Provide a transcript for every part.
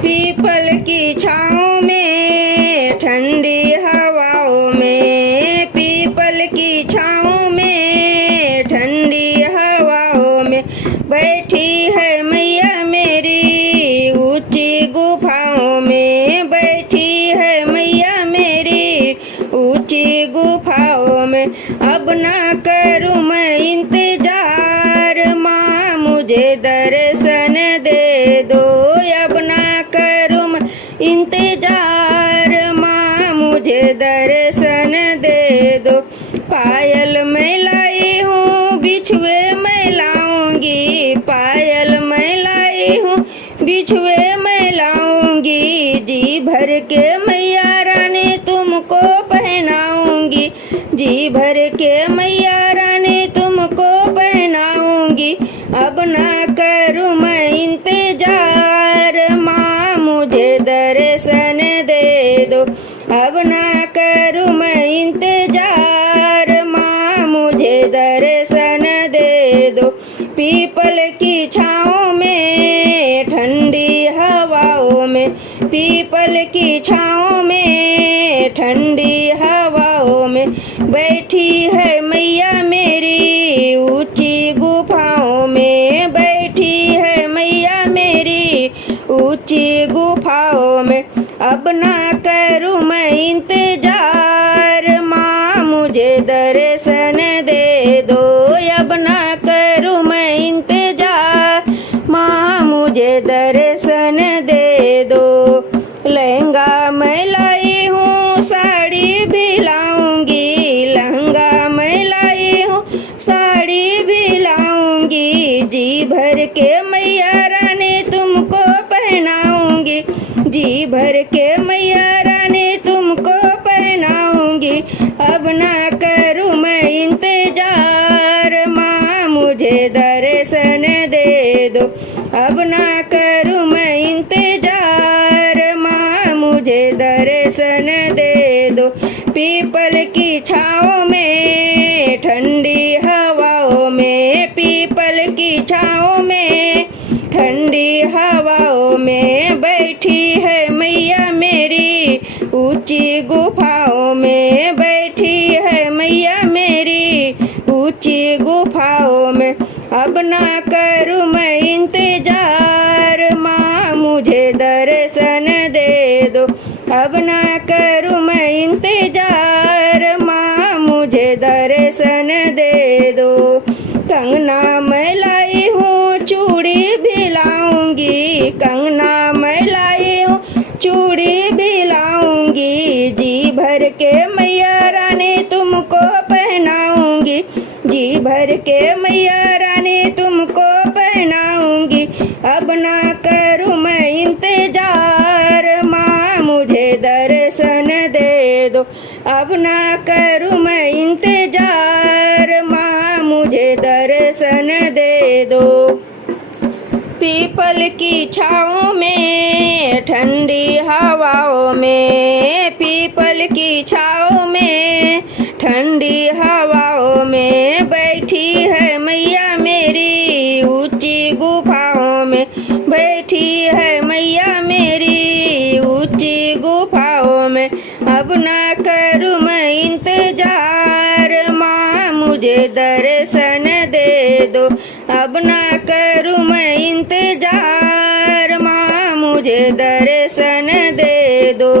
People की छाँव में ठंडी हवाओं में, पीपल की छाँव में ठंडी हवाओं में बैठी है मैया मेरी ऊंची गुफाओं में, बैठी है मैया मेरी ऊंची गुफाओं में। अब ना करूँ मैं इंतजार माँ मुझे दर्शन दे दो, अब ना करूँ मैं इंतजार माँ मुझे दर्शन दे दो। पायल मैं लाई हूँ बिछुए मैं लाऊंगी, पायल मैं लाई हूँ बिछुए मैं लाऊंगी, जी भर के मैया रानी तुमको पहनाऊंगी, जी भर के मैया रानी तुमको पहनाऊंगी। अब ना करूँ मैं इंतजार माँ मुझे दर्शन दे दो, अब ना करूँ मैं इंतजार माँ मुझे दर्शन दे दो। पीपल की छाँव में ठंडी हवाओं में, पीपल की छाँव में ठंडी हवाओं में बैठी है मैया मेरी ऊंची गुफाओं में, बैठी है मैया मेरी ऊंची गुफाओं में। अब ना करूँ मैं इंतजार माँ मुझे दर्शन दे दो, अब ना करूँ मैं इंतजार माँ मुझे दर्शन दे दो। लहंगा मैं लाई हूँ साड़ी भी लाऊंगी, लहंगा मैं लाई हूँ साड़ी भी लाऊंगी, जी भर के मैया रानी तुमको पहनाऊंगी, जी भर के मैया रानी तुमको पहनाऊंगी। अब ना करूँ मैं इंतजार माँ मुझे दर्शन दे दो, अब ना करूँ मैं इंतजार माँ मुझे दर्शन दे दो। पीपल की छाँव में ठंडी हवाओं में, पीपल की छाँव में ठंडी हवाओं में बैठी है मैया मेरी ऊंची गुफाओं में, बैठी है मैया मेरी ऊंची गुफाओं में। अब ना करूँ मैं इंतजार माँ मुझे दर्शन दे दो, अब ना करूँ मैं इंतजार माँ मुझे दर्शन दे दो। कंगना मैं लाई हूँ चूड़ी भी लाऊंगी, कंगना मैं लाई हूँ चूड़ी भी लाऊंगी, जी भर के मैया रानी तुमको पहनाऊंगी, जी भर के मैया रानी तुमको पहनाऊंगी। अब ना करूँ मैं इंतजार माँ मुझे दर्शन दे दो, अब ना करूँ मैं इंतजार माँ मुझे दर्शन दे दो। पीपल की छाँव में ठंडी हवाओं में, पीपल की छाँव में ठंडी हवाओं में बैठी है मैया मेरी ऊंची गुफाओं में, बैठी है मैया मेरी ऊंची गुफाओं में। अब ना करूँ मैं इंतजार माँ मुझे दर्शन दे दो, अब ना करूँ मैं इंतजार माँ मुझे दर्शन दे दो।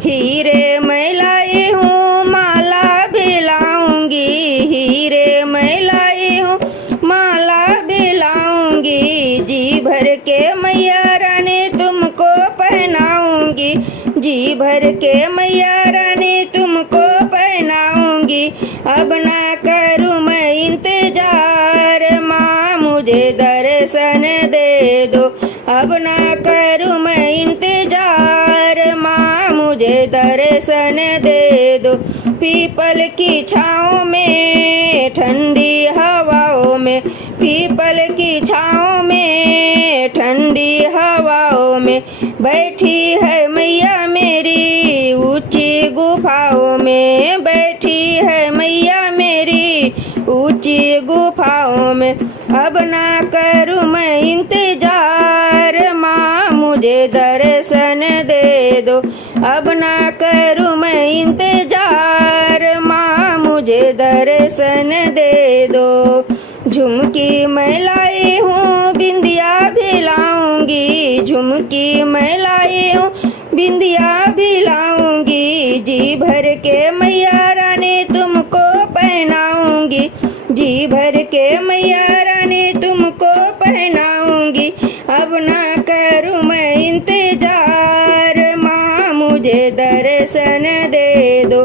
हीरे मैं लाई हूँ माला भी लाऊंगी, हीरे मैं लाई हूँ माला भी लाऊंगी, जी भर के मैया रानी तुमको पहनाऊंगी, जी भर के मैया रानी तुमको पहनाऊंगी। अब ना करूँ मैं इंतजार माँ मुझे दर्शन दे दो, अब ना करूँ मैं इंतजार माँ मुझे दर्शन दे दो। पीपल की छाँव में ठंडी हवाओं में, पीपल की छाँव में ठंडी हवाओं में बैठी है मैया मेरी ऊंची गुफाओं में, बैठी है मैया मेरी ऊंची गुफाओं में। अब ना करूँ मैं इंतजार माँ मुझे दर्शन दे दो। अब ना करूँ मैं इंतजार, माँ मुझे दर्शन दे दो। झुमकी मैं लाई हूँ बिंदिया भी लाऊंगी, झुमकी मैं लाई हूँ बिंदिया भी लाऊंगी। जी भर के मैया रानी तुमको पहनाऊंगी, जी भर के मैया रानी तुमको पहनाऊंगी। अब ना करूँ मैं इंतजार, माँ मुझे दर्शन दे दो।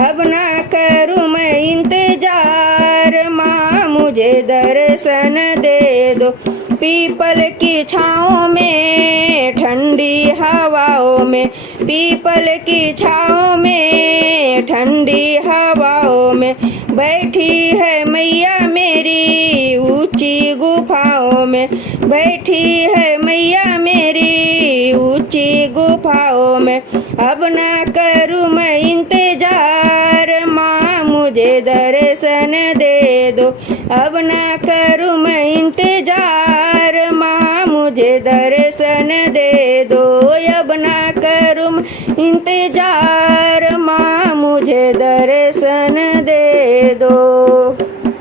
अब ना करूँ मैं इंतजार, माँ मुझे दर्शन दे दो। पीपल की छाँव में ठंडी हवाओं में, पीपल की छाँव में ठंडी हवाओं में बैठी है मैया मेरी ऊंची गुफाओं में, बैठी है मैया मेरी ऊंची गुफाओं में। अब ना करूँ मैं इंतजार, माँ मुझे दर्शन दे दो। अब ना करूँ मैं इंतजार, माँ मुझे दर्शन दे दो। अब ना करूँ मैं इंतजार, माँ मुझे दर्शन दे दो।